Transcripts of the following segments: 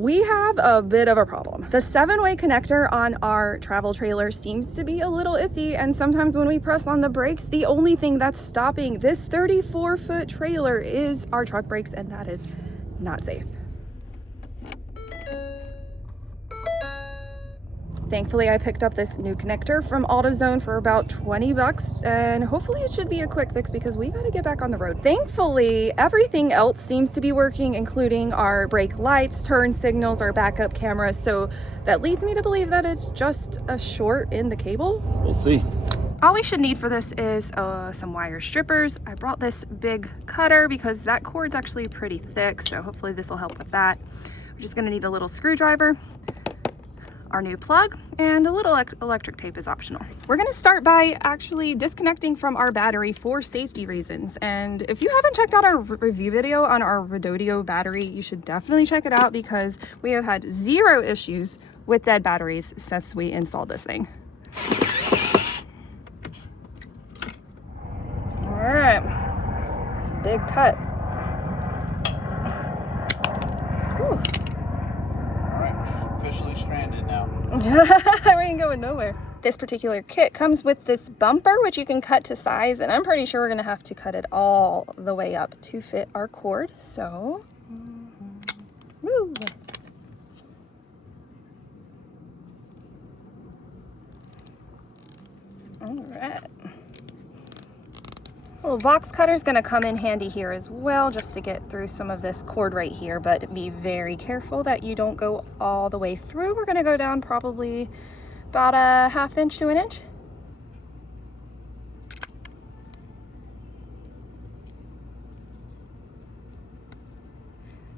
we have a bit of a problem. The 7-way connector on our travel trailer seems to be a little iffy, and sometimes when we press on the brakes, the only thing that's stopping this 34-foot trailer is our truck brakes, and that is not safe. Thankfully, I picked up this new connector from AutoZone for about 20 bucks, and hopefully it should be a quick fix because we gotta get back on the road. Thankfully, everything else seems to be working, including our brake lights, turn signals, our backup camera, so that leads me to believe that it's just a short in the cable. We'll see. All we should need for this is some wire strippers. I brought this big cutter because that cord's actually pretty thick, so hopefully this will help with that. We're just gonna need a little screwdriver, our new plug, and a little electric tape is optional. We're gonna start by actually disconnecting from our battery for safety reasons. And if you haven't checked out our review video on our Roadside battery, you should definitely check it out because we have had 0 issues with dead batteries since we installed this thing. All right, it's a big cut. Whew. Officially stranded now. We ain't going nowhere. This particular kit comes with this bumper, which you can cut to size, and I'm pretty sure we're gonna have to cut it all the way up to fit our cord. So, woo. All right. Little box cutter is going to come in handy here as well, just to get through some of this cord right here, but be very careful that you don't go all the way through. We're going to go down probably about a 1/2 inch to 1 inch.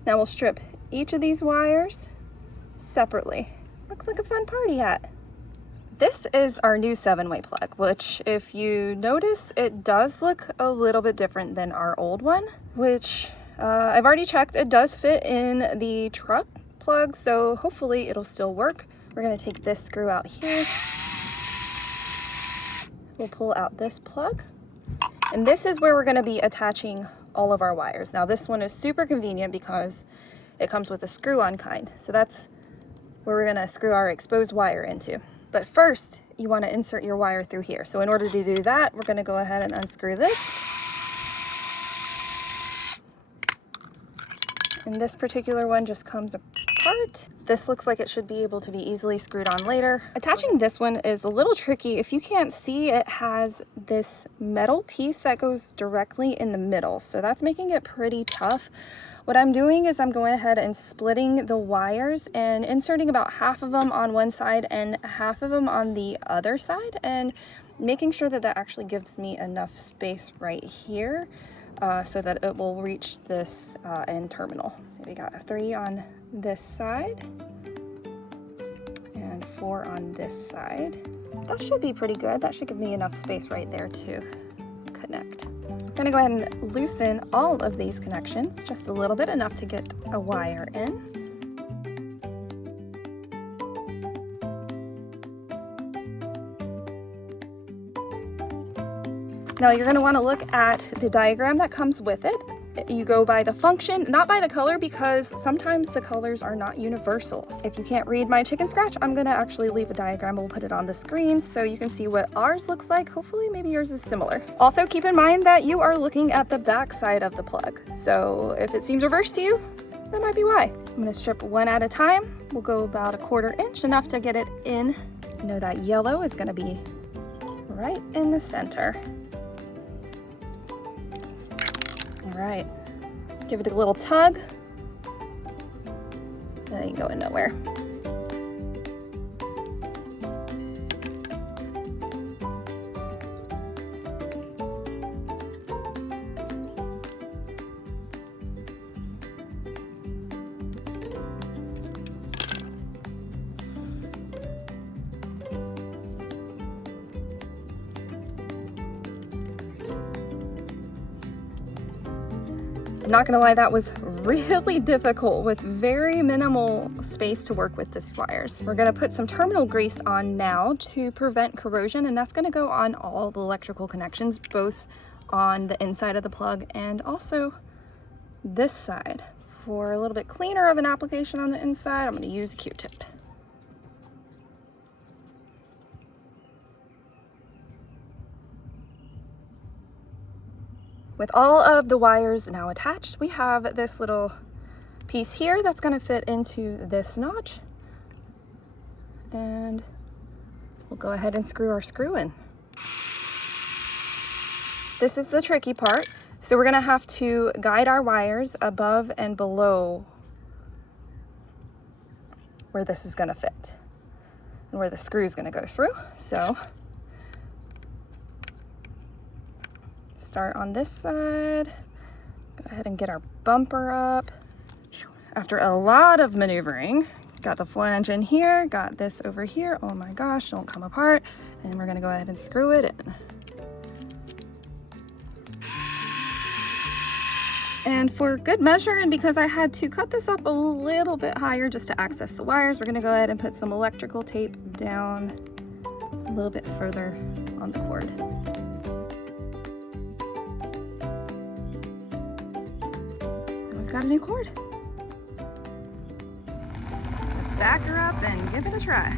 Now we'll strip each of these wires separately. Looks like a fun party hat. This is our new 7-way plug, which if you notice, it does look a little bit different than our old one, which I've already checked. It does fit in the truck plug, so hopefully it'll still work. We're gonna take this screw out here. We'll pull out this plug, and this is where we're gonna be attaching all of our wires. Now this one is super convenient because it comes with a screw-on kind, so that's where we're gonna screw our exposed wire into. But first, you want to insert your wire through here. So in order to do that, we're going to go ahead and unscrew this. And this particular one just comes apart. This looks like it should be able to be easily screwed on later. Attaching this one is a little tricky. If you can't see, it has this metal piece that goes directly in the middle. So that's making it pretty tough. What I'm doing is I'm going ahead and splitting the wires and inserting about half of them on one side and half of them on the other side, and making sure that that actually gives me enough space right here so that it will reach this end terminal. So we got 3 on this side and 4 on this side. That should be pretty good. That should give me enough space right there to connect. I'm gonna go ahead and loosen all of these connections just a little bit, enough to get a wire in. Now you're gonna wanna look at the diagram that comes with it. You go by the function, not by the color, because sometimes the colors are not universal. If you can't read my chicken scratch, I'm gonna actually leave a diagram. We'll put it on the screen so you can see what ours looks like. Hopefully maybe yours is similar. Also keep in mind that you are looking at the back side of the plug. So if it seems reversed to you, that might be why. I'm gonna strip one at a time. We'll go about 1/4 inch, enough to get it in. You know that yellow is gonna be right in the center. All right, give it a little tug. That ain't going nowhere. I'm not gonna lie, that was really difficult with very minimal space to work with these wires. We're gonna put some terminal grease on now to prevent corrosion, and that's gonna go on all the electrical connections, both on the inside of the plug and also this side. for a little bit cleaner of an application on the inside, I'm going to use a Q-tip. With all of the wires now attached, we have this little piece here that's going to fit into this notch. And we'll go ahead and screw our screw in. This is the tricky part. So we're going to have to guide our wires above and below where this is going to fit and where the screw is going to go through. So start on this side, go ahead and get our bumper up. After a lot of maneuvering, got the flange in here, got this over here. Oh my gosh, don't come apart. And we're gonna go ahead and screw it in. And for good measure, and because I had to cut this up a little bit higher just to access the wires, we're gonna go ahead and put some electrical tape down a little bit further on the cord. Got a new cord. Let's back her up and give it a try.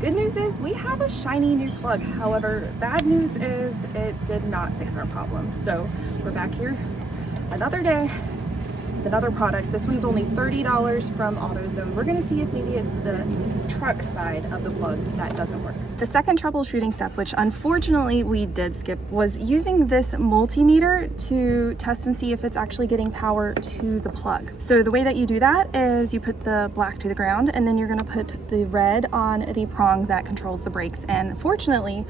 Good news is we have a shiny new plug. However, bad news is it did not fix our problem. So we're back here another day with another product. This one's only $30 from AutoZone. We're gonna see if maybe it's the truck side of the plug that doesn't work. The second troubleshooting step, which unfortunately we did skip, was using this multimeter to test and see if it's actually getting power to the plug. So the way that you do that is you put the black to the ground, and then you're gonna put the red on the prong that controls the brakes. And fortunately,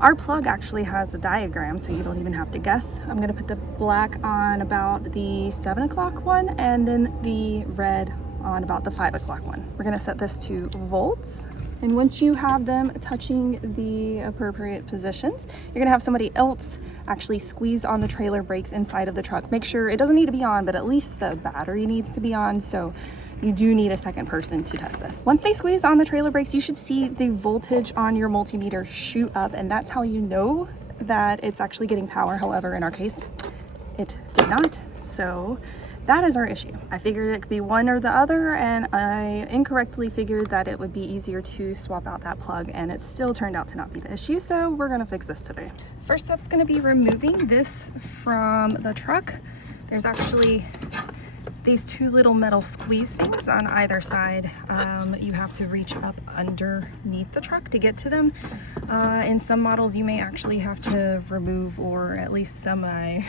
our plug actually has a diagram, so you don't even have to guess. I'm gonna put the black on about the 7 o'clock one, and then the red on about the 5 o'clock one. We're gonna set this to volts. And once you have them touching the appropriate positions, you're gonna have somebody else actually squeeze on the trailer brakes inside of the truck. Make sure it doesn't need to be on, but at least the battery needs to be on. So you do need a second person to test this. Once they squeeze on the trailer brakes, you should see the voltage on your multimeter shoot up, and that's how you know that it's actually getting power. However, in our case, it did not. So that is our issue. I figured it could be one or the other, and I incorrectly figured that it would be easier to swap out that plug, and it still turned out to not be the issue, so we're gonna fix this today. First step's gonna be removing this from the truck. There's actually these two little metal squeeze things on either side. You have to reach up underneath the truck to get to them. In some models, you may actually have to remove, or at least semi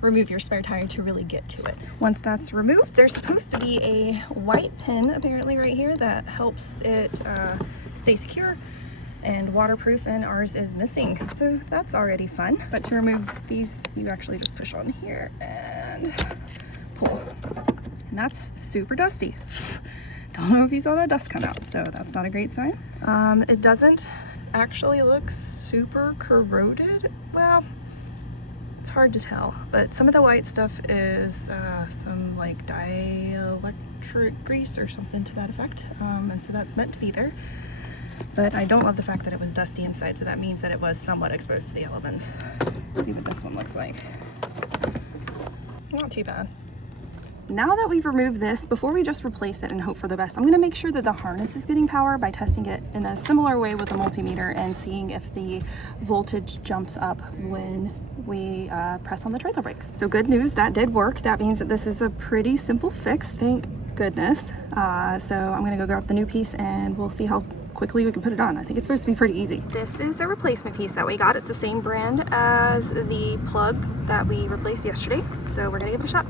remove your spare tire to really get to it. Once that's removed, there's supposed to be a white pin apparently right here that helps it stay secure and waterproof, and ours is missing. So that's already fun. But to remove these, you actually just push on here and pull. And that's super dusty. Don't know if you saw that dust come out, so that's not a great sign. It doesn't actually look super corroded. Well, it's hard to tell, but some of the white stuff is some like dielectric grease or something to that effect. And so that's meant to be there. But I don't love the fact that it was dusty inside, so that means that it was somewhat exposed to the elements. Let's see what this one looks like. Not too bad. Now that we've removed this, before we just replace it and hope for the best, I'm gonna make sure that the harness is getting power by testing it in a similar way with a multimeter and seeing if the voltage jumps up when we press on the trailer brakes. So good news, that did work. That means that this is a pretty simple fix, thank goodness. So I'm gonna go grab the new piece and we'll see how quickly we can put it on. I think it's supposed to be pretty easy. This is the replacement piece that we got. It's the same brand as the plug that we replaced yesterday. So we're gonna give it a shot.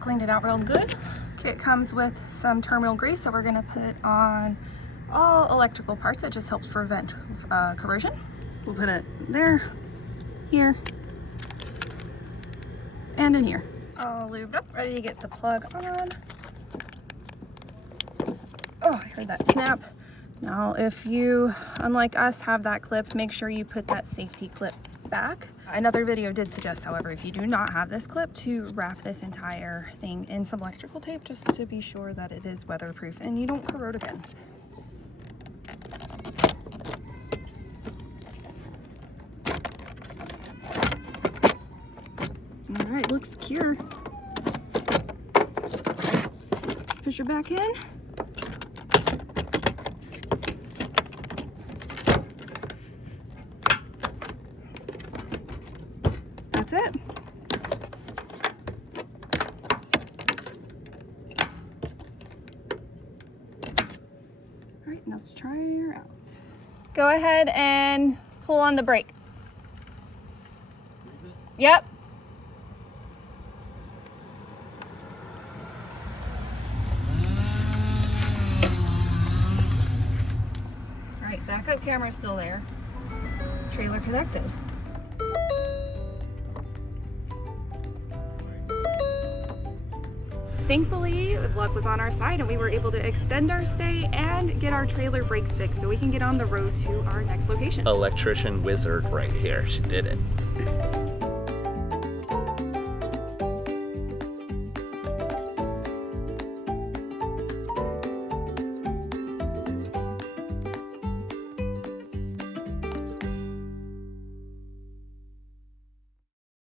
Cleaned it out real good. Kit comes with some terminal grease that we're gonna put on all electrical parts. It just helps prevent corrosion. We'll put it there, here, and in here. All lubed up, ready to get the plug on. Oh, I heard that snap. Now, if you, unlike us, have that clip, make sure you put that safety clip back. Another video did suggest, however, if you do not have this clip, to wrap this entire thing in some electrical tape just to be sure that it is weatherproof and you don't corrode again. All right, looks secure. Push her back in. That's it. All right, now let's try her out. Go ahead and pull on the brake. Yep. All right, backup camera's still there. Trailer connected. Thankfully, luck was on our side and we were able to extend our stay and get our trailer brakes fixed so we can get on the road to our next location. Electrician wizard right here. She did it.